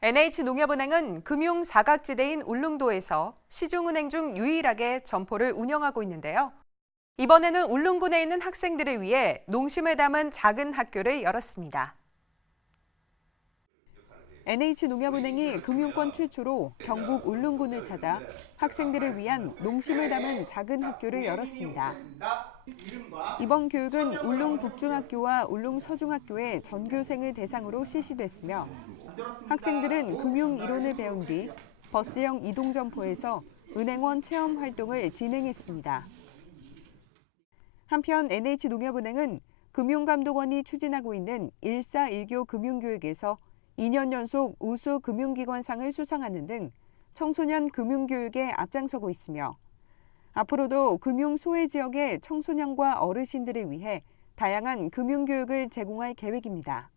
NH농협은행은 금융 사각지대인 울릉도에서 시중은행 중 유일하게 점포를 운영하고 있는데요. 이번에는 울릉군에 있는 학생들을 위해 농심을 담은 작은 학교를 열었습니다. NH농협은행이 금융권 최초로 경북 울릉군을 찾아 학생들을 위한 농심을 담은 작은 학교를 열었습니다. 이번 교육은 울릉 북중학교와 울릉 서중학교의 전교생을 대상으로 실시됐으며 학생들은 금융 이론을 배운 뒤 버스형 이동 점포에서 은행원 체험 활동을 진행했습니다. 한편 NH농협은행은 금융감독원이 추진하고 있는 1419 금융교육에서 2년 연속 우수 금융기관상을 수상하는 등 청소년 금융교육에 앞장서고 있으며 앞으로도 금융 소외 지역의 청소년과 어르신들을 위해 다양한 금융교육을 제공할 계획입니다.